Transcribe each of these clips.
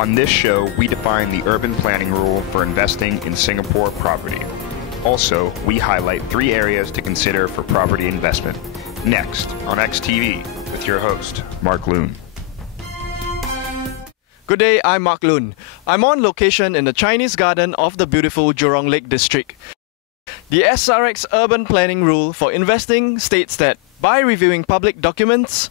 On this show, we define the urban planning rule for investing in Singapore property. Also, we highlight 3 areas to consider for property investment. Next, on XTV, with your host, Mark Loon. Good day, I'm Mark Loon. I'm on location in the Chinese garden of the beautiful Jurong Lake District. The SRX urban planning rule for investing states that by reviewing public documents,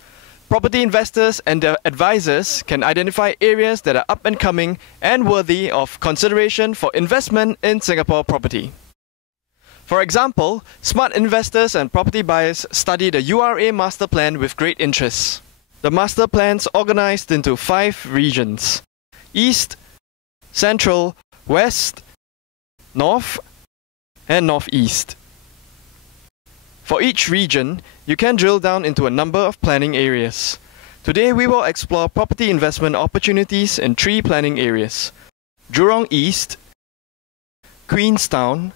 property investors and their advisors can identify areas that are up and coming and worthy of consideration for investment in Singapore property. For example, smart investors and property buyers study the URA master plan with great interest. The master plan's organized into 5 regions: East, Central, West, North, and Northeast. For each region, you can drill down into a number of planning areas. Today we will explore property investment opportunities in 3 planning areas: Jurong East, Queenstown,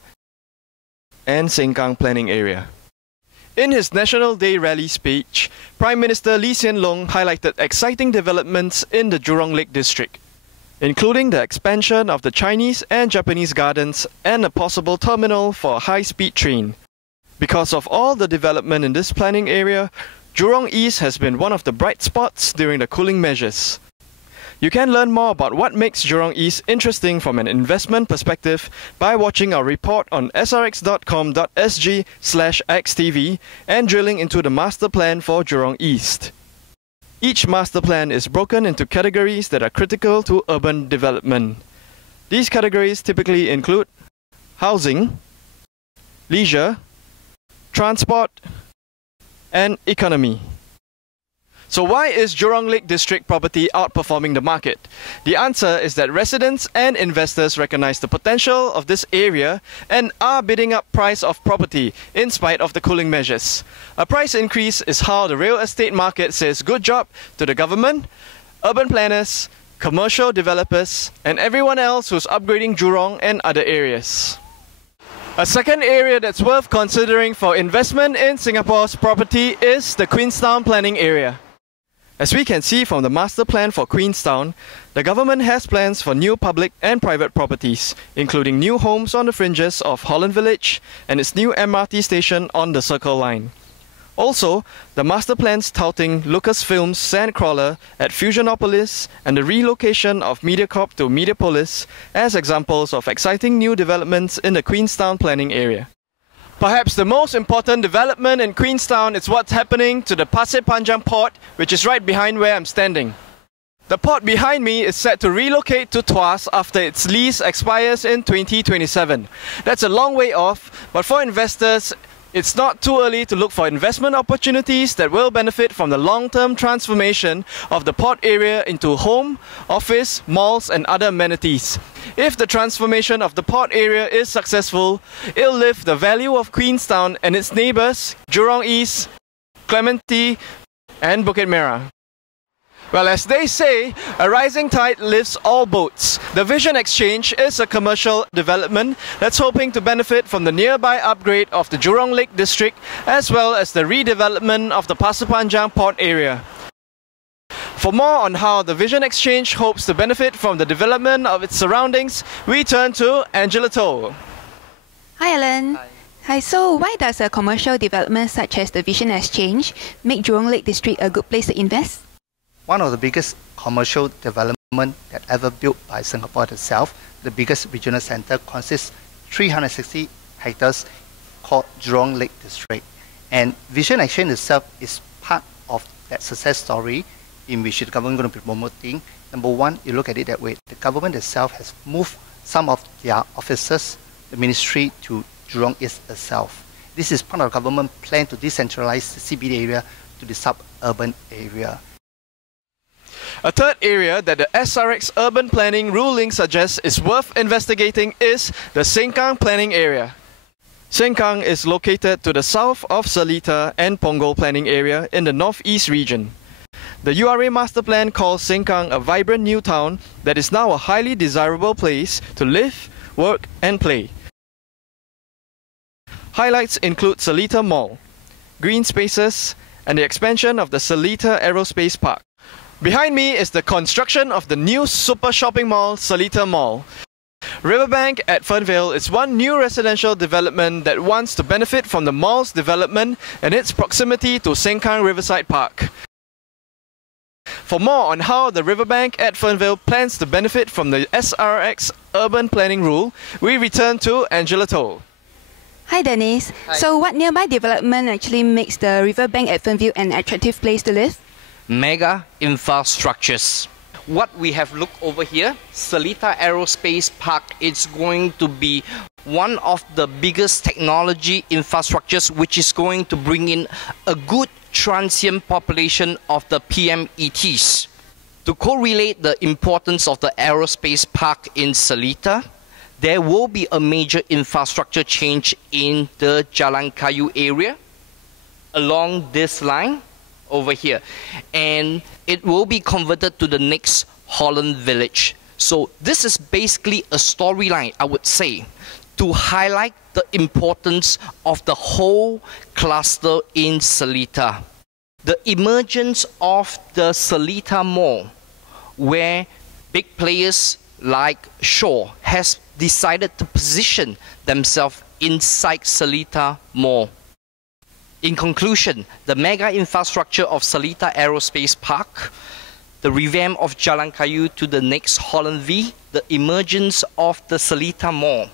and Sengkang planning area. In his National Day rally speech, Prime Minister Lee Hsien Loong highlighted exciting developments in the Jurong Lake District, including the expansion of the Chinese and Japanese gardens and a possible terminal for a high-speed train. Because of all the development in this planning area, Jurong East has been one of the bright spots during the cooling measures. You can learn more about what makes Jurong East interesting from an investment perspective by watching our report on srx.com.sg/xtv and drilling into the master plan for Jurong East. Each master plan is broken into categories that are critical to urban development. These categories typically include housing, leisure, transport, and economy. So why is Jurong Lake District property outperforming the market? The answer is that residents and investors recognize the potential of this area and are bidding up price of property in spite of the cooling measures. A price increase is how the real estate market says good job to the government, urban planners, commercial developers, and everyone else who's upgrading Jurong and other areas. A second area that's worth considering for investment in Singapore's property is the Queenstown planning area. As we can see from the master plan for Queenstown, the government has plans for new public and private properties, including new homes on the fringes of Holland Village and its new MRT station on the Circle Line. Also, the master plan's touting Lucasfilm's Sandcrawler at Fusionopolis and the relocation of MediaCorp to Mediapolis as examples of exciting new developments in the Queenstown planning area. Perhaps the most important development in Queenstown is what's happening to the Pasir Panjang port, which is right behind where I'm standing. The port behind me is set to relocate to Tuas after its lease expires in 2027. That's a long way off, but for investors, it's not too early to look for investment opportunities that will benefit from the long-term transformation of the port area into home, office, malls and other amenities. If the transformation of the port area is successful, it'll lift the value of Queenstown and its neighbours, Jurong East, Clementi and Bukit Merah. Well, as they say, a rising tide lifts all boats. The Vision Exchange is a commercial development that's hoping to benefit from the nearby upgrade of the Jurong Lake District as well as the redevelopment of the Pasir Panjang port area. For more on how the Vision Exchange hopes to benefit from the development of its surroundings, we turn to Angela Toh. Hi Alan. Hi, so why does a commercial development such as the Vision Exchange make Jurong Lake District a good place to invest? One of the biggest commercial development that ever built by Singapore itself, the biggest regional centre consists 360 hectares called Jurong Lake District. And Vision Exchange itself is part of that success story in which the government is going to be promoting. Number one, you look at it that way, the government itself has moved some of their offices, the ministry, to Jurong East itself. This is part of the government plan to decentralize the CBD area to the suburban area. A third area that the SRX urban planning ruling suggests is worth investigating is the Sengkang planning area. Sengkang is located to the south of Seletar and Punggol planning area in the northeast region. The URA master plan calls Sengkang a vibrant new town that is now a highly desirable place to live, work and play. Highlights include Seletar Mall, green spaces and the expansion of the Seletar Aerospace Park. Behind me is the construction of the new super shopping mall, Seletar Mall. Riverbank at Fernvale is one new residential development that wants to benefit from the mall's development and its proximity to Sengkang Riverside Park. For more on how the Riverbank at Fernvale plans to benefit from the SRX Urban Planning Rule, we return to Angela Toll. Hi Dennis. Hi. So what nearby development actually makes the Riverbank at Fernvale an attractive place to live? Mega infrastructures. What we have looked over here, Seletar Aerospace Park, is going to be one of the biggest technology infrastructures which is going to bring in a good transient population of the PMETs. To correlate the importance of the aerospace park in Seletar, there will be a major infrastructure change in the Jalan Kayu area along this line over here, and it will be converted to the next Holland Village. So this is basically a storyline, I would say, to highlight the importance of the whole cluster in Seletar. The emergence of the Seletar Mall, where big players like Shaw has decided to position themselves inside Seletar Mall. In conclusion, the mega infrastructure of Seletar Aerospace Park, the revamp of Jalan Kayu to the next Holland V, the emergence of the Seletar Mall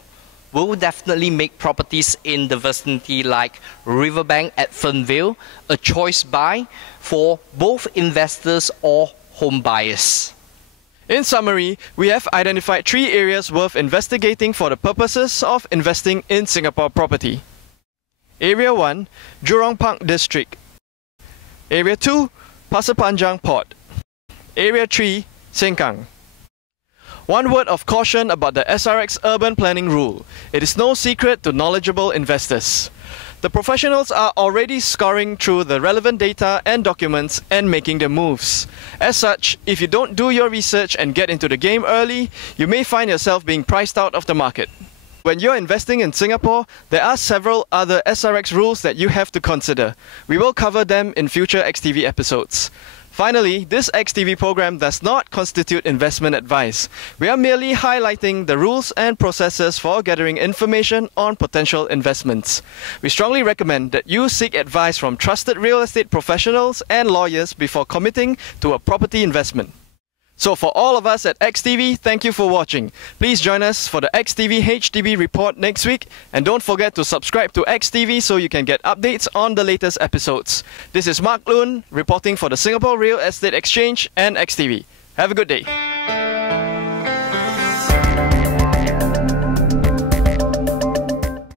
will definitely make properties in the vicinity like Riverbank at Fernvale a choice buy for both investors or home buyers. In summary, we have identified 3 areas worth investigating for the purposes of investing in Singapore property. Area 1, Jurong Park District. Area 2, Pasir Panjang Port. Area 3, Sengkang. One word of caution about the SRX Urban Planning Rule. It is no secret to knowledgeable investors. The professionals are already scouring through the relevant data and documents and making their moves. As such, if you don't do your research and get into the game early, you may find yourself being priced out of the market. When you're investing in Singapore, there are several other SRX rules that you have to consider. We will cover them in future XTV episodes. Finally, this XTV program does not constitute investment advice. We are merely highlighting the rules and processes for gathering information on potential investments. We strongly recommend that you seek advice from trusted real estate professionals and lawyers before committing to a property investment. So for all of us at XTV, thank you for watching. Please join us for the XTV HDB report next week, and don't forget to subscribe to XTV so you can get updates on the latest episodes. This is Mark Loon reporting for the Singapore Real Estate Exchange and XTV. Have a good day.